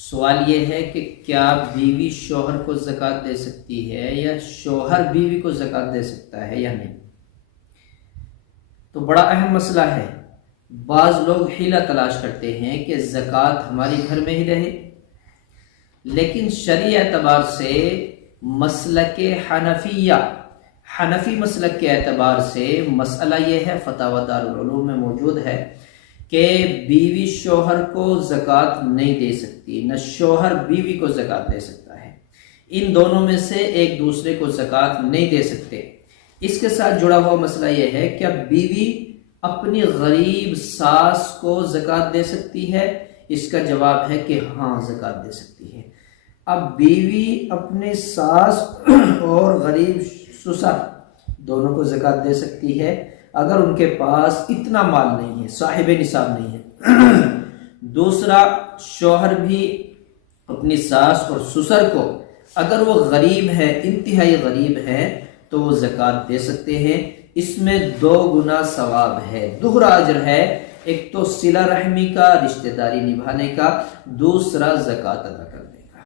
سوال یہ ہے کہ کیا بیوی شوہر کو زکوٰۃ دے سکتی ہے یا شوہر بیوی کو زکوٰۃ دے سکتا ہے یا نہیں؟ تو بڑا اہم مسئلہ ہے۔ بعض لوگ حیلہ تلاش کرتے ہیں کہ زکوٰۃ ہمارے گھر میں ہی رہے، لیکن شرعی اعتبار سے مسلک حنفی مسلک کے اعتبار سے مسئلہ یہ ہے، فتاوی دارالعلوم میں موجود ہے کہ بیوی شوہر کو زکوٰۃ نہیں دے سکتی، نہ شوہر بیوی کو زکوٰۃ دے سکتا ہے۔ ان دونوں میں سے ایک دوسرے کو زکوٰۃ نہیں دے سکتے۔ اس کے ساتھ جڑا ہوا مسئلہ یہ ہے کہ اب بیوی اپنی غریب ساس کو زکوٰۃ دے سکتی ہے؟ اس کا جواب ہے کہ ہاں، زکوٰۃ دے سکتی ہے۔ اب بیوی اپنے ساس اور غریب سسر دونوں کو زکوٰۃ دے سکتی ہے اگر ان کے پاس اتنا مال نہیں ہے، صاحب نصاب نہیں ہے۔ دوسرا، شوہر بھی اپنی ساس اور سسر کو اگر وہ غریب ہے، انتہائی غریب ہے، تو وہ زکوٰۃ دے سکتے ہیں۔ اس میں 2 گنا ثواب ہے، دوہرا اجر ہے۔ ایک تو صلہ رحمی کا، رشتہ داری نبھانے کا، دوسرا زکوٰۃ ادا کرنے کا۔